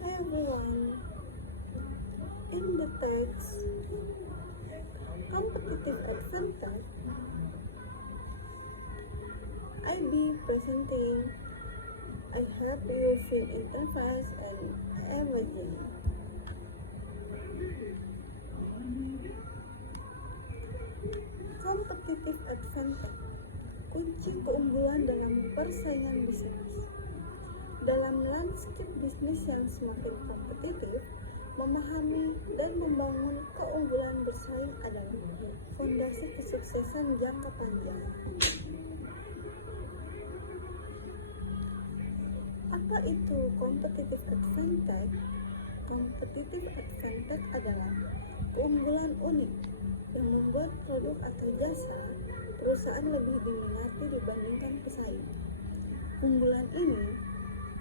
Hi everyone, in the text Competitive Advantage, I be presenting. I hope you feel interface and everything. Competitive Advantage, kunci keunggulan dalam persaingan bisnis. Dalam landscape bisnis yang semakin kompetitif, memahami dan membangun keunggulan bersaing adalah fondasi kesuksesan jangka panjang. Apa itu competitive advantage? Competitive advantage adalah keunggulan unik yang membuat produk atau jasa perusahaan lebih diminati dibandingkan pesaing. Keunggulan ini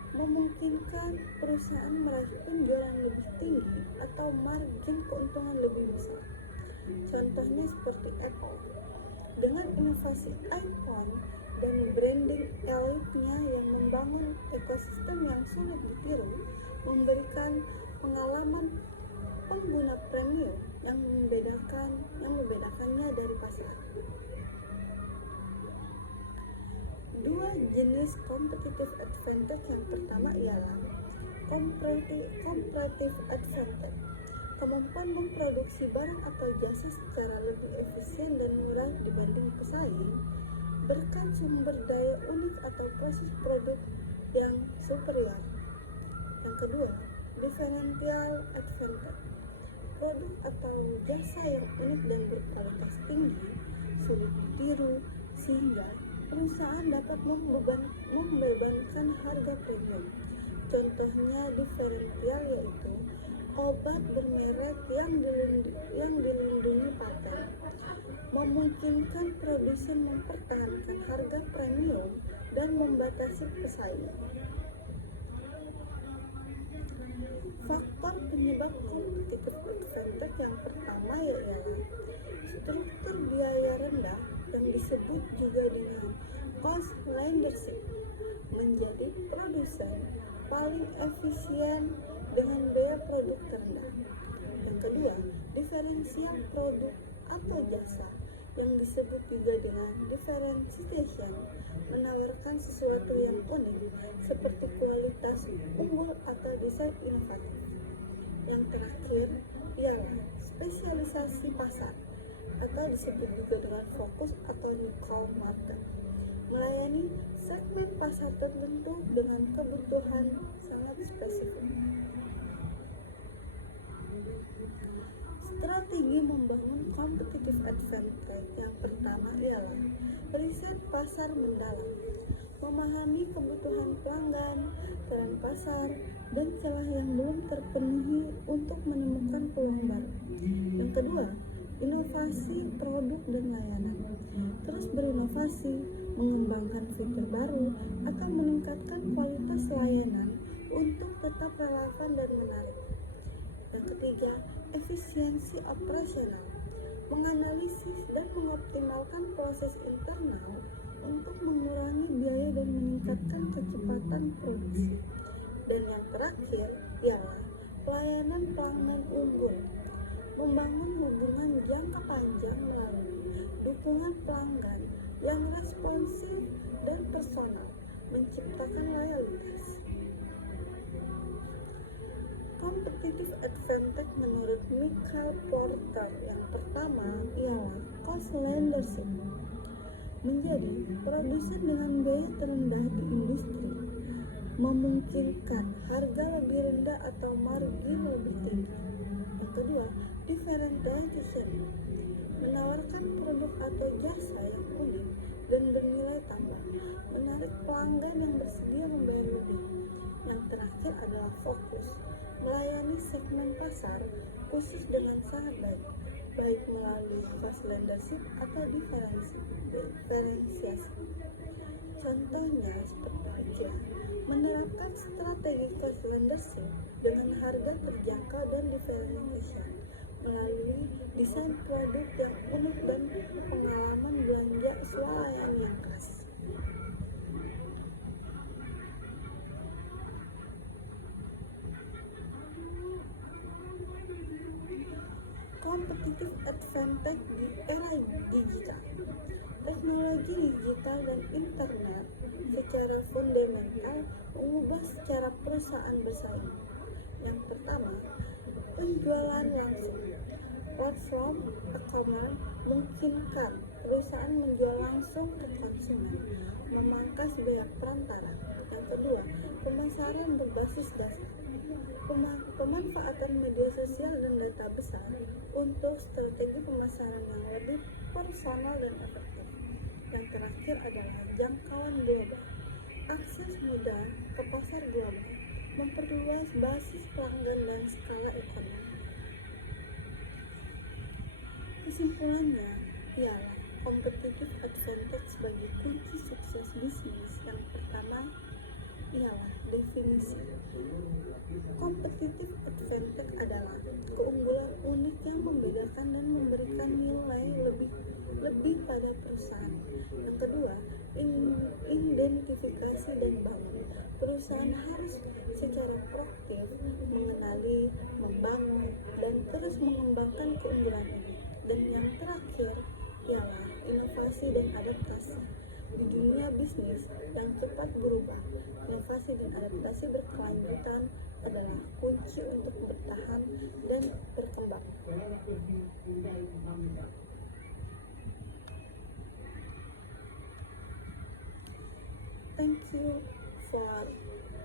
memungkinkan perusahaan meraih penjualan lebih tinggi atau margin keuntungan lebih besar. Contohnya seperti Apple. Dengan inovasi iPhone dan branding elitnya yang membangun ekosistem yang sulit ditiru, memberikan pengalaman pengguna premium yang membedakannya dari pasar. Dua jenis competitive advantage. Yang pertama ialah comparative advantage, kemampuan memproduksi barang atau jasa secara lebih efisien dan murah dibanding pesaing berkat sumber daya unik atau proses produk yang superior. Yang kedua, differential advantage, produk atau jasa yang unik dan berkualitas tinggi, sulit ditiru, sehingga perusahaan dapat membebankan harga premium. Contohnya differential yaitu obat bermerek yang dilindungi paten, memungkinkan produsen mempertahankan harga premium dan membatasi pesaing. Faktor penyebab competitive advantage yang pertama ialah struktur biaya rendah yang disebut juga dengan cost leadership, menjadi produsen paling efisien dengan biaya produk terendah. Yang kedua, diferensial produk atau jasa yang disebut juga dengan differentiation, menawarkan sesuatu yang unik seperti kualitas unggul atau desain inovatif. Yang terakhir ialah spesialisasi pasar atau disebut juga dengan fokus atau niche market, melayani segmen pasar tertentu dengan kebutuhan sangat spesifik. Strategi membangun competitive advantage yang pertama ialah riset pasar mendalam, memahami kebutuhan pelanggan, tren pasar, dan celah yang belum terpenuhi untuk menemukan peluang baru. Yang kedua, inovasi produk dan layanan. Terus berinovasi, mengembangkan fitur baru, akan meningkatkan kualitas layanan untuk tetap relevan dan menarik. Yang ketiga, efisiensi operasional, menganalisis dan mengoptimalkan proses internal untuk mengurangi biaya dan meningkatkan kecepatan produksi. Dan yang terakhir ialah pelayanan pelanggan unggul, membangun hubungan jangka panjang melalui dukungan pelanggan yang responsif dan personal, menciptakan loyalitas. Competitive advantage menurut Michael Porter yang pertama ialah cost leadership, menjadi produsen dengan biaya terendah di industri, memungkinkan harga lebih rendah atau margin lebih tinggi. Yang kedua, differentiation, menawarkan produk atau jasa yang unik dan bernilai tambah, menarik pelanggan yang bersedia membayar lebih. Yang terakhir adalah fokus, melayani segmen pasar khusus dengan sangat baik melalui cost leadership atau diferensiasi. Contohnya seperti menerapkan strategi cost leadership dengan harga terjangkau dan diferensiasi melalui desain produk yang unik dan pengalaman belanja swalayan yang khas. advantage di era digital. Teknologi digital dan internet secara fundamental mengubah secara perusahaan bersaing. Yang pertama, penjualan langsung. Platform e-commerce memungkinkan perusahaan menjual langsung ke konsumen, memangkas biaya perantara. Yang kedua, pemasaran berbasis data. Pemanfaatan media sosial dan data besar untuk strategi pemasaran yang lebih personal dan efektif. Yang terakhir adalah jangkauan global. Akses mudah ke pasar global, memperluas basis pelanggan dan skala ekonomi. Kesimpulannya ialah competitive advantage sebagai kunci sukses bisnis. Yang pertama ialah definisi. Competitive advantage adalah keunggulan unik yang membedakan dan memberikan nilai lebih pada perusahaan. Yang kedua, identifikasi dan bangun. Perusahaan harus secara proaktif mengenali, membangun, dan terus mengembangkan keunggulan ini. Dan yang terakhir ialah inovasi dan adaptasi. Di dunia bisnis yang cepat berubah, inovasi dan adaptasi berkelanjutan adalah kunci untuk bertahan dan berkembang. Thank you for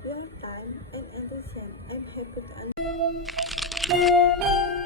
your time and attention. I'm happy to